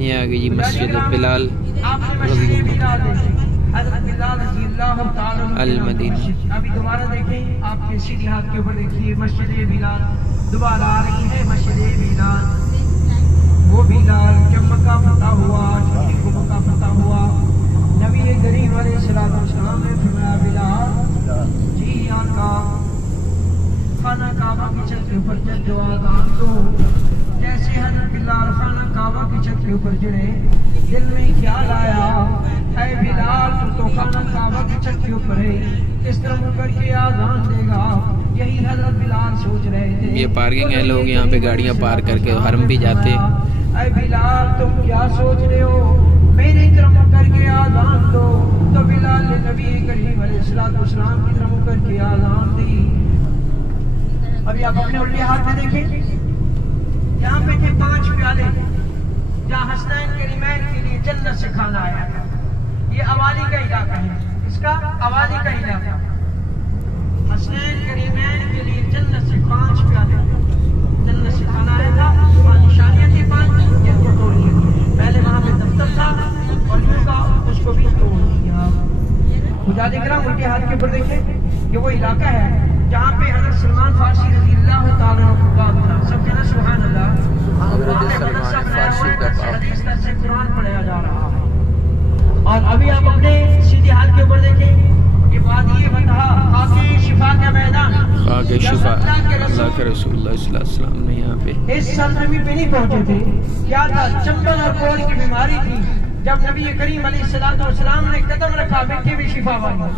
یہ آگے جی مسجد بلال المدینہ. ابھی دوبارہ دیکھیں آپ کے سیدھے ہاتھ کے اوپر دیکھیے مسجد بلال دوبارہ آ رہی ہے. مسجد بلال وہ بلال جب مکہ فتح ہوا، جب کو مکہ فتح ہوا، نبی کریم علیہ السلام نے فرمایا بلال جی آقا خانہ کعبہ کی چھت کے اوپر چل جو آزان دو. جیسے حضرت بلال خانہ کعبہ کی چھت کے اوپر چڑھے، دل میں خیال آیا اے بلال تو خانہ کعبہ کی چھت کے اوپر ہے، اس طرح مکر کے آزان دے گا. یہی حضرت بلال سوچ رہے تھے. یہ پارکنگ ہے، لوگ یہاں پہ گاڑیاں پارک کر کے حرم بھی جاتے. اے بلال تم کیا سوچ رہے ہو، میری طرف مکر کے آزان دو. تو بلال نے نبی کریم علیہ السلام کی طرف مکر کے آزان دی. ابھی آپ اپنے الٹے ہاتھ میں دیکھیں، یہاں پہ تھے 5 پیالے جہاں حسنین کریمین کے لیے جنت سے کھانا آیا تھا. یہ اوالی کا علاقہ ہے، اس کا اوالی کا علاقہ. حسنین کریمین کے لیے جنت سے 5 پیالے جنت سے کھانا آیا تھا. نشانیاں تھی 5 جن کو توڑ دیا. پہلے وہاں پہ دفتر تھا اور یوں کا اس کو بھی توڑ دیا. مجاہد کرام الٹے ہاتھ کے اوپر دیکھیں، یہ وہ علاقہ ہے جہاں پہ حضرت سلمان فارسی رضی اللہ تعالیٰ عنہ کو باب تھا. سب کہنا سبحان اللہ. حضرت سلمان فارسی کا باب حدیث سے قرآن پڑھایا جا رہا ہے. اور ابھی آپ اپنے سیدھے ہاتھ کے اوپر دیکھیں، یہ وادی بطحا خاک شفا کا میدان. خاک شفا اللہ کے رسول اللہ صلی اللہ علیہ وسلم نے یہاں پہ اس سرزمین پہ نہیں پہنچے تھے. کیا تھا؟ چمبل اور کوڑ کی بیماری تھی. جب نبی کریم علیہ السلام نے قدم رکھا، مٹی بھی شفا والی.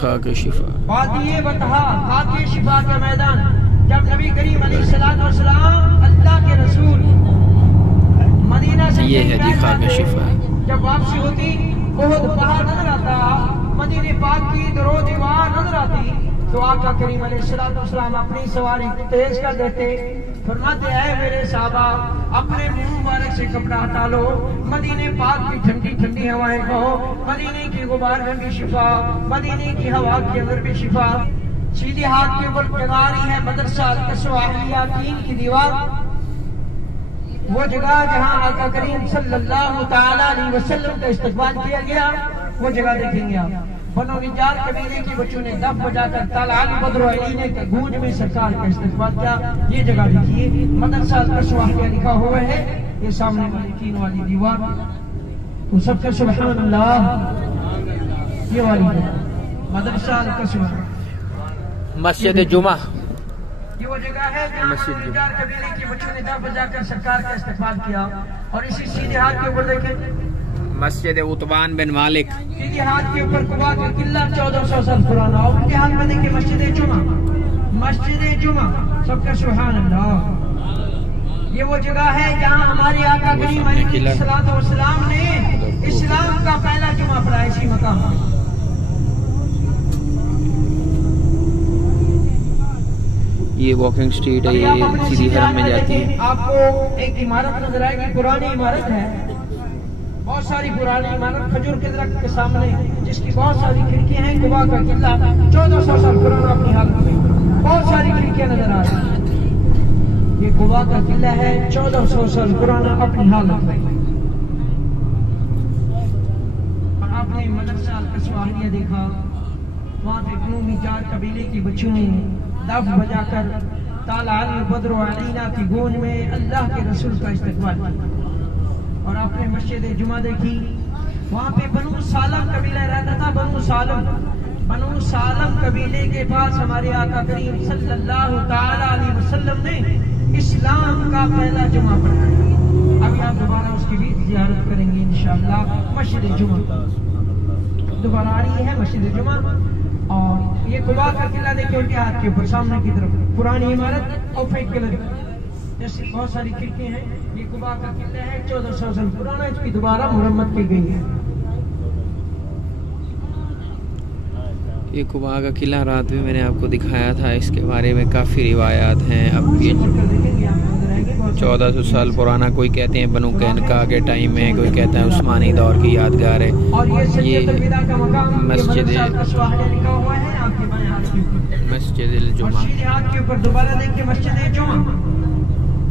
خاک شفا وادی بطحا خاک شفا کا میدان. جب نبی کریم علیہ السلام اللہ کے رسول مدینہ سے یہ ہے جی خاک شفا. جب واپسی ہوتی بہت پہاڑ نظر آتا، مدینہ پاک کی درو دیوار نظر آتی، تو آقا کریم علیہ السلام اپنی سواری تیز کر دیتے. فرماتے ہیں میرے صحابہ اپنے منہ مبارک سے کپڑا ہٹا لو، مدینہ پاک کی ٹھنڈی ٹھنڈی ہوائیں کھاؤ، مدینہ کی غبار میں بھی شفا، مدینہ کی ہوا کے اندر بھی شفا. سیدھے ہاتھ کے اوپر کناری ہے مدرسہ القصوالیہ 3 کی دیوار. وہ جگہ جہاں آقا کریم صلی اللہ تعالی علیہ وسلم کا استقبال کیا گیا، وہ جگہ دیکھیں گے آپ. بنو نجار قبیلے کے بچوں نے دف بجا کر طلع البدر علینا کے گونج میں سرکار کا استقبال کیا. یہ جگہ دیکھیے مدرسہ القصوالیہ لکھا ہوا ہے. یہ سامنے والی 3 والی دیوار، تو سب کا سبحان اللہ. یہ والی مدرسہ القصوالیہ مسجد جمعہ. یہ وہ جگہ ہے جہاں بنو نجار قبیلے کے بچوں نے دف بجا کر سرکار کا استقبال کیا. اور اسی سیدھے ہاتھ کے اوپر دیکھیں مسجد عتبان بن مالک. سیدھے ہاتھ کے اوپر قباء کا قلعہ 1400 سال پرانا. اور ان کے ہاتھ میں دیکھیں مسجد جمعہ. مسجد جمعہ سب کا سبحان اللہ. یہ وہ جگہ ہے جہاں ہمارے آقا کریم علیہ السلام نے اسلام کا پہلا جمعہ پڑھا اسی مقام پر. یہ واکنگ سٹریٹ ہے، یہ سیدھی حرم میں جاتی ہے. آپ کو ایک عمارت نظر آئے گی، پرانی عمارت ہے، بہت ساری پرانی عمارت کھجور کے درخت کے سامنے، جس کی بہت ساری کھڑکیاں ہیں. قباء کا قلعہ 1400 سال پرانا اپنی حالت میں، بہت ساری کھڑکیاں نظر آ رہی ہیں. یہ قباء کا قلعہ ہے 1400 سال پرانا اپنی حالت میں. آپ نے مدرسہ القصوالیہ دیکھا، وہاں پہ بنو نجار قبیلے کی بچوں نے دف بجا کر طلع البدر علینا کی گونج میں اللہ کے رسول کا استقبال کیا. اور آپ نے مسجد جمعہ دیکھی، وہاں پہ بنو سالم قبیلہ رہتا تھا. بنو سالم قبیلے کے پاس ہمارے آقا کریم صلی اللہ تعالی علیہ وسلم نے اسلام کا پہلا جمعہ پڑھا. ابھی آپ دوبارہ اس کی بھی زیارت کریں گے انشاءاللہ. مسجد جمعہ دوبارہ آ رہی ہے، مسجد جمعہ. اور یہ قباء کا قلعہ دیکھیں ان کے ہاتھ کے اوپر سامنے کی طرف، پرانی عمارت اور فیک کلر جیسے بہت ساری کھڑکیاں ہیں. یہ قباء کا قلعہ ہے 1400 سال پرانا، اس کی دوبارہ مرمت کی گئی ہے. یہ قباء کا قلعہ رات میں نے آپ کو دکھایا تھا، اس کے بارے میں کافی روایات ہیں. اب یہ 1400 سال پرانا، کوئی کہتے ہیں بنو قینقاع کے ٹائم میں، کوئی کہتا ہے عثمانی دور کی یادگار ہے. یہ مسجد الجمعہ. کے اوپر دوبارہ دیکھیں مسجد جمعہ.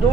2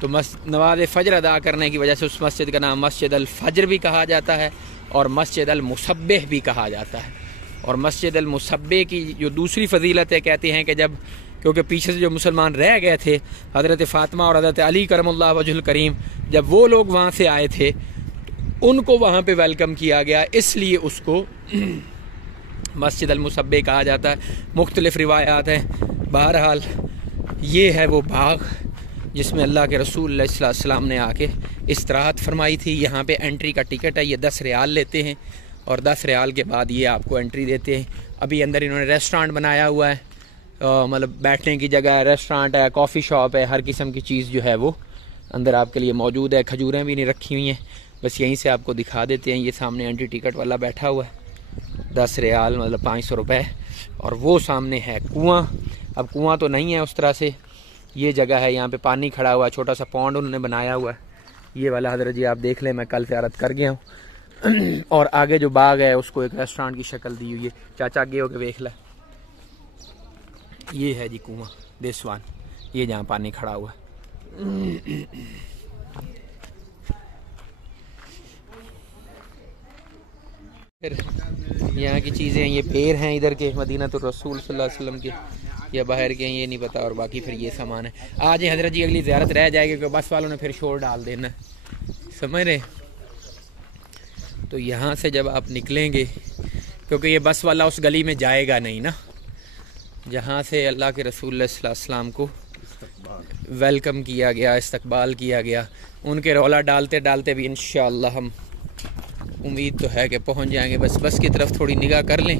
تو نماز فجر ادا کرنے کی وجہ سے اس مسجد کا نام مسجد الفجر بھی کہا جاتا ہے اور مسجد المصبح بھی کہا جاتا ہے۔ اور مسجد المصبح کی جو دوسری فضیلت ہے، کہتے ہیں کہ جب کیونکہ پیچھے سے جو مسلمان رہ گئے تھے، حضرت فاطمہ اور حضرت علی کرم اللہ وجہ الکریم، جب وہ لوگ وہاں سے آئے تھے ان کو وہاں پہ ویلکم کیا گیا، اس لیے اس کو مسجد المصبح کہا جاتا ہے۔ مختلف روایات ہیں، بہرحال یہ ہے وہ باغ جس میں اللہ کے رسول علیہ السلام نے آ کے استراحت فرمائی تھی۔ یہاں پہ انٹری کا ٹکٹ ہے، یہ 10 ریال لیتے ہیں اور 10 ریال کے بعد یہ آپ کو انٹری دیتے ہیں۔ ابھی اندر انہوں نے ریسٹورانٹ بنایا ہوا ہے، مطلب بیٹھنے کی جگہ ہے، ریسٹورانٹ ہے، کافی شاپ ہے، ہر قسم کی چیز جو ہے وہ اندر آپ کے لیے موجود ہے۔ کھجوریں بھی نہیں رکھی ہوئی ہیں، بس یہیں سے آپ کو دکھا دیتے ہیں۔ یہ سامنے انٹری ٹکٹ والا بیٹھا ہوا ہے، 10 ریال مطلب 500 روپے، اور وہ سامنے ہے کنواں۔ اب کنواں تو نہیں ہے اس طرح سے، یہ جگہ ہے یہاں پہ پانی کھڑا ہوا ہے، چھوٹا سا پونڈ انہوں نے بنایا ہوا ہے۔ یہ والا حضرت جی آپ دیکھ لیں، میں کل زیارت کر گیا ہوں۔ اور آگے جو باغ ہے اس کو ایک ریسٹورانٹ کی شکل دی ہوئی ہے، چاچا آگے ہو کے دیکھ لیں۔ یہ ہے جی کنواں دیسوان، یہ جہاں پانی کھڑا ہوا ہے۔ پھر یہاں کی چیزیں، یہ پیر ہیں ادھر کے مدینہ الرسول صلی اللہ علیہ وسلم کے، یا باہر کے ہیں یہ نہیں پتا، اور باقی پھر یہ سامان ہے۔ آج حضرت جی اگلی زیارت رہ جائے گی کیونکہ بس والوں نے پھر شور ڈال دینا، سمجھ رہے؟ تو یہاں سے جب آپ نکلیں گے، کیونکہ یہ بس والا اس گلی میں جائے گا نہیں نا، جہاں سے اللہ کے رسول اللہ صلی اللہ علیہ وسلم کو ویلکم کیا گیا، استقبال کیا گیا، ان کے رولا ڈالتے ڈالتے بھی انشاءاللہ ہم امید تو ہے کہ پہنچ جائیں گے۔ بس کی طرف تھوڑی نگاہ کر لیں،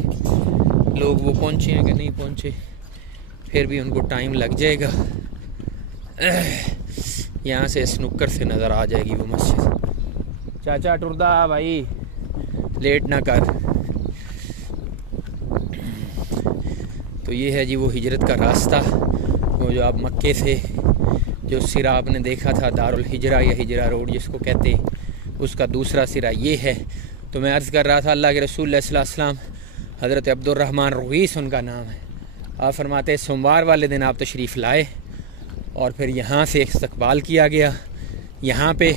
لوگ وہ پہنچے ہیں کہ نہیں پہنچے، پھر بھی ان کو ٹائم لگ جائے گا۔ یہاں سے سنوکر سے نظر آ جائے گی وہ مسجد۔ چاچا ٹردا بھائی، لیٹ نہ کر۔ تو یہ ہے جی وہ ہجرت کا راستہ، وہ جو آپ مکے سے جو سرا آپ نے دیکھا تھا، دارالہجرہ یا ہجرہ روڈ جس کو کہتے ہیں، اس کا دوسرا سرا یہ ہے۔ تو میں عرض کر رہا تھا، اللہ کے رسول صلی اللہ علیہ وسلم، حضرت عبد الرحمن رویس ان کا نام ہے، آپ فرماتے ہیں سوموار والے دن آپ تشریف لائے اور پھر یہاں سے استقبال کیا گیا۔ یہاں پہ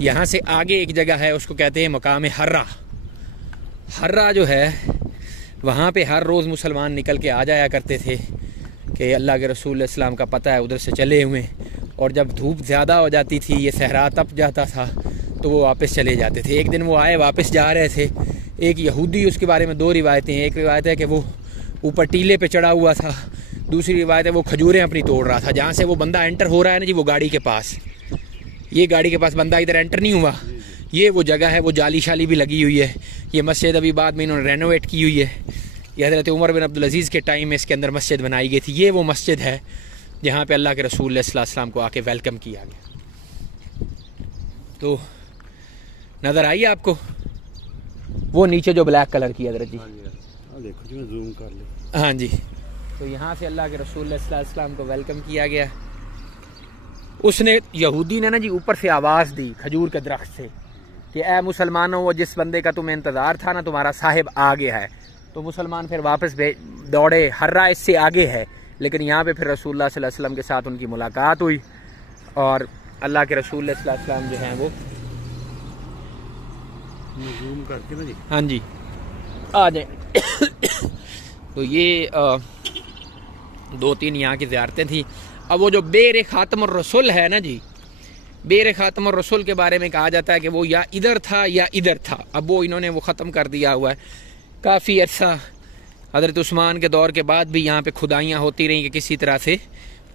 یہاں سے آگے ایک جگہ ہے، اس کو کہتے ہیں مقام حرہ۔ حرہ جو ہے وہاں پہ ہر روز مسلمان نکل کے آ جایا کرتے تھے کہ اللہ کے رسول علیہ السلام کا پتہ ہے ادھر سے چلے ہوئے، اور جب دھوپ زیادہ ہو جاتی تھی، یہ صحرا تپ جاتا تھا، تو وہ واپس چلے جاتے تھے۔ ایک دن وہ آئے، واپس جا رہے تھے، ایک یہودی، اس کے بارے میں 2 روایتیں ہیں۔ ایک روایت ہے کہ وہ اوپر ٹیلے پہ چڑھا ہوا تھا، دوسری روایت ہے وہ کھجوریں اپنی توڑ رہا تھا۔ جہاں سے وہ بندہ انٹر ہو رہا ہے نا جی، وہ گاڑی کے پاس، یہ گاڑی کے پاس بندہ ادھر انٹر نہیں ہوا، یہ وہ جگہ ہے، وہ جالی شالی بھی لگی ہوئی ہے۔ یہ مسجد ابھی بعد میں انہوں نے رینوویٹ کی ہوئی ہے، یہ حضرت عمر بن عبدالعزیز کے ٹائم میں اس کے اندر مسجد بنائی گئی تھی۔ یہ وہ مسجد ہے جہاں پہ اللہ کے رسول صلی اللہ علیہ وسلم کو آ کے ویلکم کیا گیا۔ تو نظر آئی آپ کو وہ نیچے جو بلیک کلر کی حضرت جی؟ ہاں جی، تو یہاں سے اللہ کے رسول صلی اللہ علیہ وسلم کو ویلکم کیا گیا۔ اس نے، یہودی نے نا جی اوپر سے آواز دی کھجور کے درخت سے کہ اے مسلمانوں، وہ جس بندے کا تمہیں انتظار تھا نا، تمہارا صاحب آگے ہے۔ تو مسلمان پھر واپس دوڑے، حرہ اس سے آگے ہے، لیکن یہاں پہ پھر رسول اللہ صلی اللہ علیہ وسلم کے ساتھ ان کی ملاقات ہوئی، اور اللہ کے رسول صلی اللہ علیہ وسلم جو ہیں وہ کر کے نا جی، ہاں جی آ جائیں۔ تو یہ 2-3 یہاں کی زیارتیں تھیں۔ اب وہ جو بیر خاتم الرسول ہے نا جی، بیر خاتم الرسول کے بارے میں کہا جاتا ہے کہ وہ یا ادھر تھا یا ادھر تھا، اب وہ انہوں نے وہ ختم کر دیا ہوا ہے۔ کافی عرصہ حضرت عثمان کے دور کے بعد بھی یہاں پہ کھدائیاں ہوتی رہیں کہ کسی طرح سے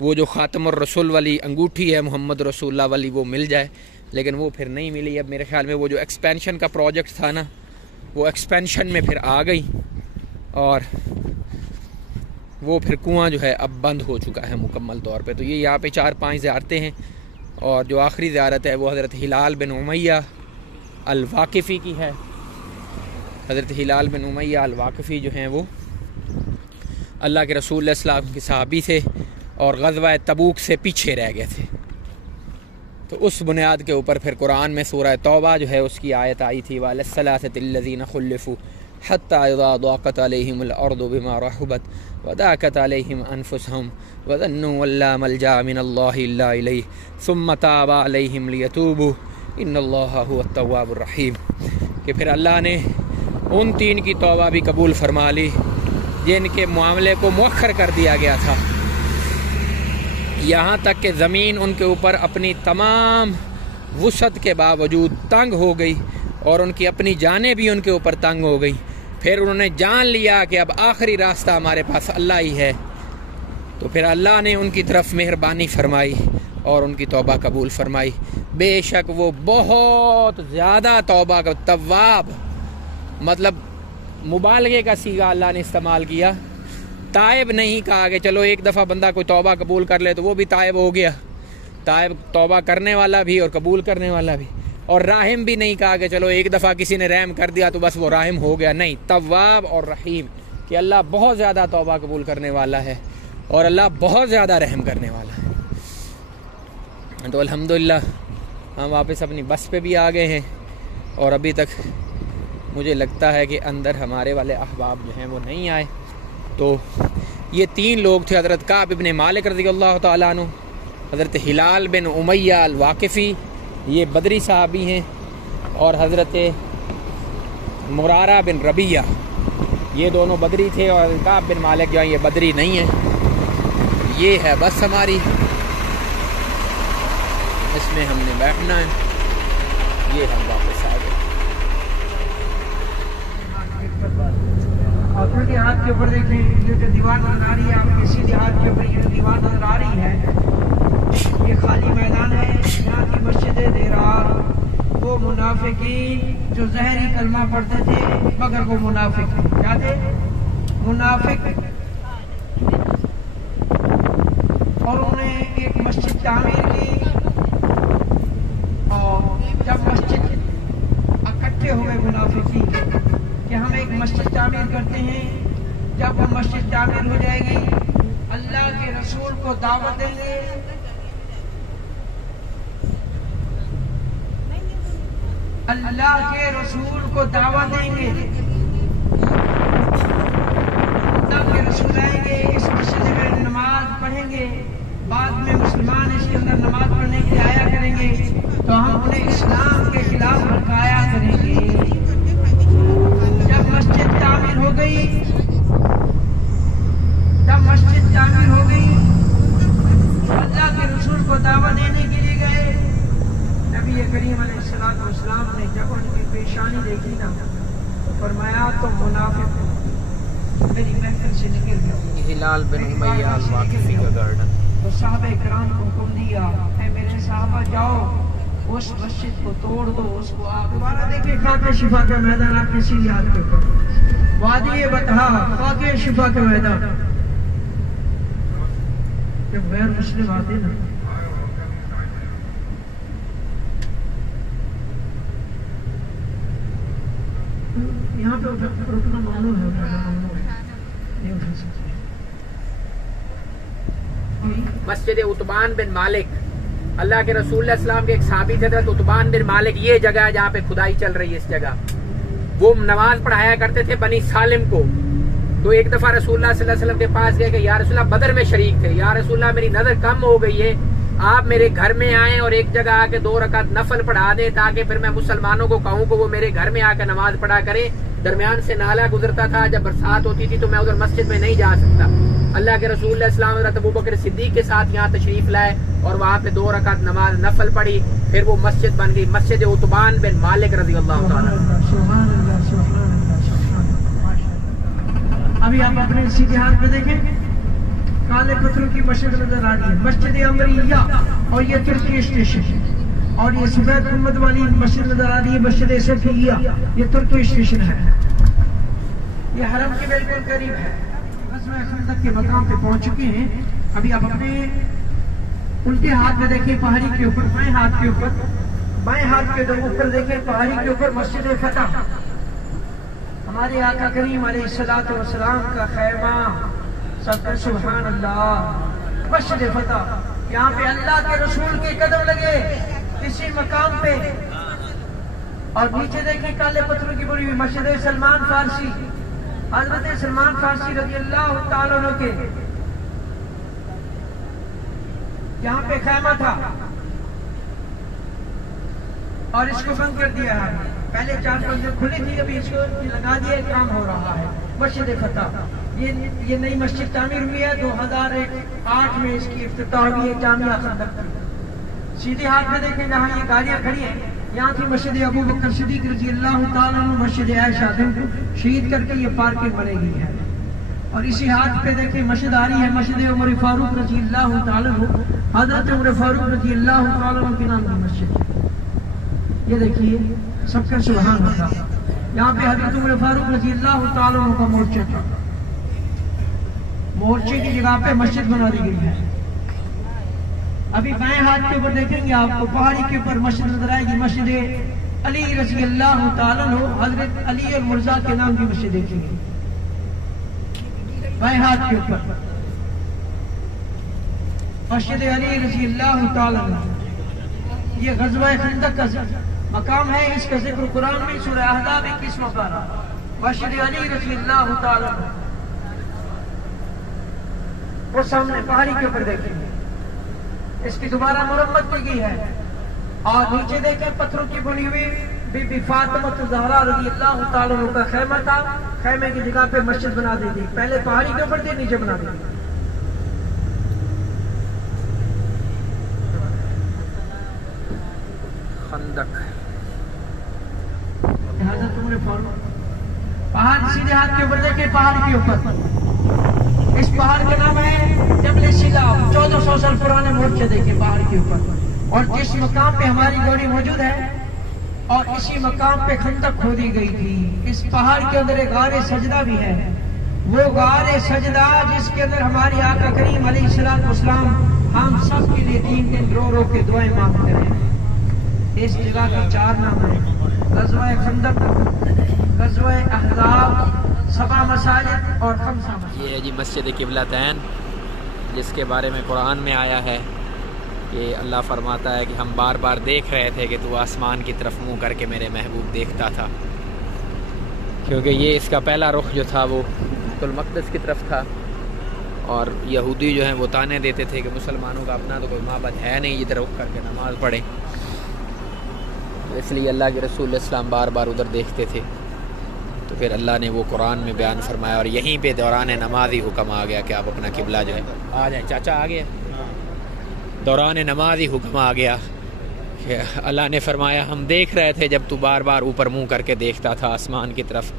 وہ جو خاتم الرسول والی انگوٹھی ہے محمد رسول اللہ والی وہ مل جائے، لیکن وہ پھر نہیں ملی۔ اب میرے خیال میں وہ جو ایکسپینشن کا پروجیکٹ تھا نا، وہ ایکسپینشن میں پھر آ گئی، اور وہ پھر کنواں جو ہے اب بند ہو چکا ہے مکمل طور پہ۔ تو یہ یہاں پہ 4-5 زیارتیں ہیں، اور جو آخری زیارت ہے وہ حضرت ہلال بن امیہ الواقفی کی ہے۔ حضرت ہلال بن امیہ الواقفی جو ہیں وہ اللہ کے رسول علیہ السلام کے صحابی تھے، اور غزوہ تبوک سے پیچھے رہ گئے تھے۔ تو اس بنیاد کے اوپر پھر قرآن میں سورہ توبہ جو ہے اس کی آیت آئی تھی، وَعَلَى الثَّلَاثَةِ الَّذِينَ خُلِّفُوا حتى إذا ضاقت عليهم الأرض بما رحبت وضاقت عليهم أنفسهم وظنوا أن لا ملجأ من الله إلا إليه ثم تاب عليهم ليتوبوا إن الله هو التواب الرحيم. کہ پھر اللہ نے ان تین کی توبہ بھی قبول فرما لی جن کے معاملے کو مؤخر کر دیا گیا تھا، یہاں تک کہ زمین ان کے اوپر اپنی تمام وسعت کے باوجود تنگ ہو گئی اور ان کی اپنی جانیں بھی ان کے اوپر تنگ ہو گئی. پھر انہوں نے جان لیا کہ اب آخری راستہ ہمارے پاس اللہ ہی ہے، تو پھر اللہ نے ان کی طرف مہربانی فرمائی اور ان کی توبہ قبول فرمائی. بے شک وہ بہت زیادہ توبہ کا تواب، مطلب مبالغے کا صیغہ اللہ نے استعمال کیا. تائب نہیں کہا کہ چلو ایک دفعہ بندہ کوئی توبہ قبول کر لے تو وہ بھی تائب ہو گیا، تائب توبہ کرنے والا بھی اور قبول کرنے والا بھی. اور راحم بھی نہیں کہا کہ چلو ایک دفعہ کسی نے رحم کر دیا تو بس وہ راحم ہو گیا، نہیں، تواب اور رحیم، کہ اللہ بہت زیادہ توبہ قبول کرنے والا ہے اور اللہ بہت زیادہ رحم کرنے والا ہے. تو الحمدللہ ہم واپس اپنی بس پہ بھی آ گئے ہیں اور ابھی تک مجھے لگتا ہے کہ اندر ہمارے والے احباب جو ہیں وہ نہیں آئے. تو یہ تین لوگ تھے، حضرت کعب بن مالک رضی اللہ تعالیٰ عنہ، حضرت ہلال بن امیہ الواقفی، یہ بدری صحابی ہیں، اور حضرت مرارہ بن ربیہ، یہ دونوں بدری تھے، اور کعب بن مالک جو ہیں یہ بدری نہیں ہیں. یہ ہے بس ہماری، اس میں ہم نے بیٹھنا ہے. یہ ہم واپس آ گئے. اور پھر ہاتھ کے اوپر دیکھیں یہ جو دیوار نظر آ رہی ہے آپ کے سیدھے ہاتھ کے اوپر یہ دیوار نظر آ رہی ہے، یہ خالی میدان ہے. یہاں کی مسجد دیرار، وہ منافقین جو زہری کلمہ پڑھتے تھے مگر وہ منافق تھے. کیا تھے؟ منافق. اور انہوں نے ایک مسجد تعمیر کی، اور جب مسجد اکٹھے ہوئے منافقین کہ ہم ایک مسجد تعمیر کرتے ہیں، جب وہ مسجد تعمیر ہو جائے گی اللہ کے رسول کو دعوت دیں گے، اللہ کے رسول کو دعوت دیں گے، اللہ کے رسول آئیں گے، اس مسجد میں نماز پڑھیں گے، بعد میں مسلمان اس کے اندر نماز پڑھنے کے لیے آیا کریں گے تو ہم انہیں اسلام کے خلاف بھڑکایا کریں گے. جب مسجد تعمیر ہو گئی، اللہ کے رسول کو دعوت دینے کے لیے گئے. نبی کریم علیہ الصلوۃ والسلام نے جب ان کی پیشانی دیکھی نا تو فرمایا تم منافق ہو، میری محفل سے نکل گئے. ہلال بن امیہ الواقفی کا گارڈن. تو صحابہ کرام کو حکم دیا، اے میرے صحابہ جاؤ اس مسجد کو توڑ دو، اس کو آپ دوبارہ دیکھیں. خاک شفا کا میدان آپ کسی یاد کے اوپر، وادی بطحا، خاک شفا کا میدان. جب غیر مسلم آتے نا یہاں پہ رکنا ممنوع ہے. مسجد عتبان بن مالک، اللہ کے رسول علیہ السلام کے ایک صحابی تھے حضرت عتبان بن مالک. یہ جگہ ہے جہاں پہ کھدائی چل رہی ہے. اس جگہ وہ نماز پڑھایا کرتے تھے بنی سالم کو. تو ایک دفعہ رسول اللہ صلی اللہ علیہ وسلم کے پاس گئے کہ یا رسول اللہ بدر میں شریک تھے، یا رسول اللہ میری نظر کم ہو گئی ہے، آپ میرے گھر میں آئیں اور ایک جگہ آ کے 2 رکعت نفل پڑھا دیں تاکہ پھر میں مسلمانوں کو کہوں کہ وہ میرے گھر میں آ کے نماز پڑھا کریں. درمیان سے نالا گزرتا تھا، جب برسات ہوتی تھی تو میں ادھر مسجد میں نہیں جا سکتا. اللہ کے رسول علیہ السلام حضرت ابوبکر صدیق کے ساتھ یہاں تشریف لائے اور وہاں پہ 2 رکعت نماز نفل پڑھی. پھر وہ مسجد بن گئی مسجد عتبان بن مالک رضی اللہ تعالیٰ. ابھی آپ اپنے سیدھے ہاتھ پہ دیکھیں، کالے پتھروں کی مسجد نظر آ رہی ہے، مسجد امریہ، اور یہ ترکی اسٹیشن. اور یہ سفید گنبد والی مسجد نظر آ رہی ہے مسجد صفیہ، یہ ترکی اسٹیشن ہے. یہ حرم کے بالکل قریب ہے. غزوہ خندق کے مقام پہ پہنچ چکے ہیں. ابھی آپ اپنے الٹے ہاتھ میں دیکھیں پہاڑی کے اوپر، بائیں ہاتھ کے اوپر، بائیں ہاتھ کے اوپر دیکھیں پہاڑی کے اوپر مسجد فتح، ہمارے آقا کریم علیہ الصلوۃ والسلام کا خیمہ. سبحان اللہ. مسجد فتح، یہاں پہ اللہ کے رسول کے قدم لگے کسی مقام پہ، اور نیچے دیکھیں کالے پتھروں کی بنی ہوئی مسجد سلمان فارسی، حضرت سلمان فارسی رضی اللہ تعالیٰ عنہ کے یہاں پہ خیمہ تھا اور اس کو بند کر دیا ہے. پہلے 4 منزل کھلی تھی، ابھی اس کو لگا دیا، کام ہو رہا ہے. مسجد فتح یہ نئی مسجد تعمیر ہوئی ہے، 2008 میں اس کی افتتاح ہوئی ہے جامعہ خندق کی. سیدھے ہاتھ میں دیکھیں جہاں یہ گاڑیاں کھڑی ہیں، یہاں کی مسجد ابو بکر صدیق رضی اللہ تعالیٰ عنہ مسجد عائشہ کو شہید کر کے یہ پارکنگ بنے گی ہے. اور اسی ہاتھ پہ دیکھیں مسجد آ رہی ہے، مسجد عمر فاروق رضی اللہ تعالیٰ عنہ، حضرت عمر فاروق رضی اللہ تعالیٰ عنہ کے نام کی مسجد. یہ دیکھیے سب کا سبحان اللہ. یہاں پہ حضرت عمر فاروق رضی اللہ تعالیٰ عنہ کا مورچہ تھا، مورچے کی جگہ پہ مسجد بنا دی گئی ہے. ابھی بائیں ہاتھ کے اوپر دیکھیں گے آپ کو پہاڑی کے اوپر مسجد نظر آئے گی، مسجد علی رضی اللہ تعالیٰ عنہ، حضرت علی اور مرزا کے نام کی مسجد دیکھیں گے بائیں ہاتھ کے اوپر. مسجد علی رضی اللہ تعالیٰ عنہ یہ غزوہ خندق کا مقام ہے، اس کا ذکر قرآن میں سورہ احزاب 21 پارہ. مسجد علی رضی اللہ تعالیٰ عنہ وہ سامنے پہاڑی کے اوپر دیکھیں گے، اس کی دوبارہ مرمت کی گئی ہے. اور نیچے دیکھیں پتھروں کی بنی ہوئی بی بی فاطمہ الزہرا رضی اللہ تعالیٰ عنہ کا خیمہ تھا، خیمے کی جگہ پہ مسجد بنا دی تھی. پہلے پہاڑی کے اوپر تھی، نیچے بنا دی تھی. خندق حضرت عمر فاروق پہاڑ سیدھے ہاتھ کے اوپر دیکھیں، پہاڑ کے اوپر اس پہاڑ کا نام ہے جبل سیلا. 1400 سال پرانے مورچے دیکھیں پہاڑ کے اوپر. اور جس مقام پہ ہماری گاڑی موجود ہے اور اسی مقام پہ خندق کھودی گئی تھی. اس پہاڑ کے اندر ایک غار سجدہ بھی ہے، وہ غار سجدہ جس کے اندر ہماری آقا کریم علیہ الصلوۃ والسلام ہم سب کے لیے 3 دن رو رو کے دعائیں مانگتے ہیں. اس جگہ کے 4 نام ہیں: غزوہ خندق، غزوہ احزاب، 7 مساجد اور 5 مساجد. یہ ہے جی مسجد قبلتین، جس کے بارے میں قرآن میں آیا ہے کہ اللہ فرماتا ہے کہ ہم بار بار دیکھ رہے تھے کہ تو آسمان کی طرف منہ کر کے میرے محبوب دیکھتا تھا، کیونکہ یہ اس کا پہلا رخ جو تھا وہ بیت المقدس کی طرف تھا. اور یہودی جو ہیں وہ تانے دیتے تھے کہ مسلمانوں کا اپنا تو کوئی معبد ہے نہیں جدھر رخ کر کے نماز پڑھیں، اس لیے اللہ کے رسول اسلام بار بار ادھر دیکھتے تھے. تو پھر اللہ نے وہ قرآن میں بیان فرمایا، اور یہیں پہ دوران نماز ہی حکم آ گیا کہ آپ اپنا قبلہ جو ہے آ جائیں. چاچا آ گیا. دوران نماز ہی حکم آ گیا کہ اللہ نے فرمایا ہم دیکھ رہے تھے جب تو بار بار اوپر منہ کر کے دیکھتا تھا آسمان کی طرف.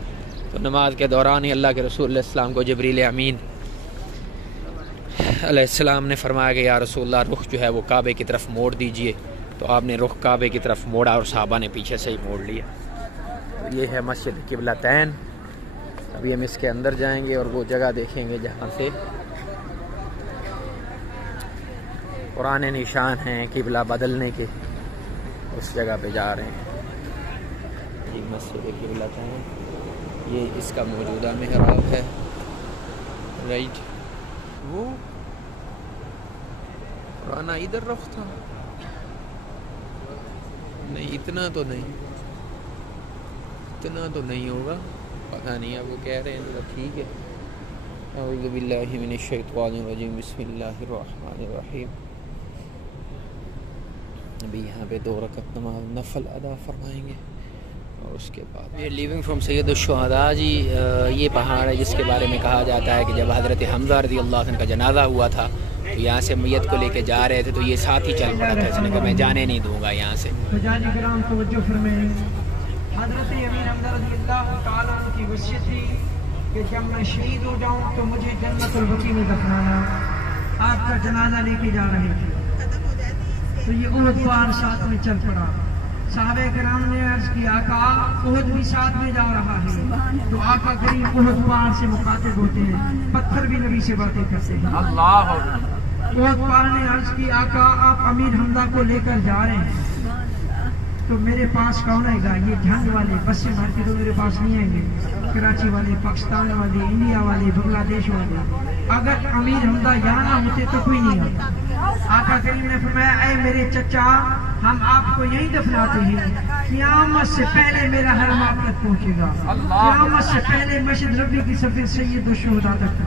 تو نماز کے دوران ہی اللہ کے رسول علیہ السلام کو جبریل امین علیہ السلام نے فرمایا کہ یا رسول اللہ رخ جو ہے وہ کعبے کی طرف موڑ دیجئے. تو آپ نے رخ کعبے کی طرف موڑا اور صحابہ نے پیچھے سے ہی موڑ لیا. یہ ہے مسجد قبلتین. ابھی ہم اس کے اندر جائیں گے اور وہ جگہ دیکھیں گے جہاں سے قرآن نشان ہیں قبلہ بدلنے کے. اس جگہ پہ جا رہے ہیں. یہ مسجد قبلتین، یہ اس کا موجودہ محراب ہے. رائٹ، وہ پرانا ادھر رخ تھا. نہیں اتنا تو نہیں ہوگا، پتہ نہیں. اب وہ کہہ رہے ہیں تو ٹھیک ہے. اعوذ باللہ من الشیطان الرجیم، بسم اللہ الرحمن الرحیم. ابھی یہاں پہ 2 رکعت نماز نفل ادا فرمائیں گے اور اس کے بعد یہ لیونگ فرام سید الشہداء. جی یہ پہاڑ ہے جس کے بارے میں کہا جاتا ہے کہ جب حضرت حمزہ رضی اللہ عنہ کا جنازہ ہوا تھا تو یہاں سے میت کو لے کے جا رہے تھے تو یہ ساتھ ہی چل پڑا تھا. اس نے کہا میں جانے نہیں دوں گا یہاں سے. حجاج کرام توجہ فرمائیں، حضرت امیر حمزہ رضی اللہ تعالیٰ عنہ کی وصیت تھی کہ جب میں شہید ہو جاؤں تو مجھے جنت البقیع میں دفنانا. آپ کا جنازہ لے کے جا رہے تھے تو یہ احد پہاڑ ساتھ میں چل پڑا. صحابہ کرام نے عرض کیا آقا احد بھی ساتھ میں جا رہا ہے. تو آقا کریم احد پہاڑ سے مخاطب ہوتے ہیں، پتھر بھی نبی سے باتیں کرتے ہیں. اللہ احد پہاڑ نے عرض کی آقا آپ امیر حمزہ کو لے کر جا رہے ہیں تو میرے پاس کون آئے گا؟ یہ جھنڈ والے بس سے بھر کے تو میرے پاس نہیں آئیں گے، کراچی والے، پاکستان والے، انڈیا والے، بنگلہ دیش والے۔ اگر امیر حمزہ یہاں نہ ہوتے تو کوئی نہیں آتا۔ آقا کریم نے فرمایا اے میرے چچا، ہم آپ کو یہیں دفناتے ہیں، قیامت سے پہلے میرا حرم آپ تک پہنچے گا، قیامت سے پہلے مسجد نبی کی سفید سید الشہداء تک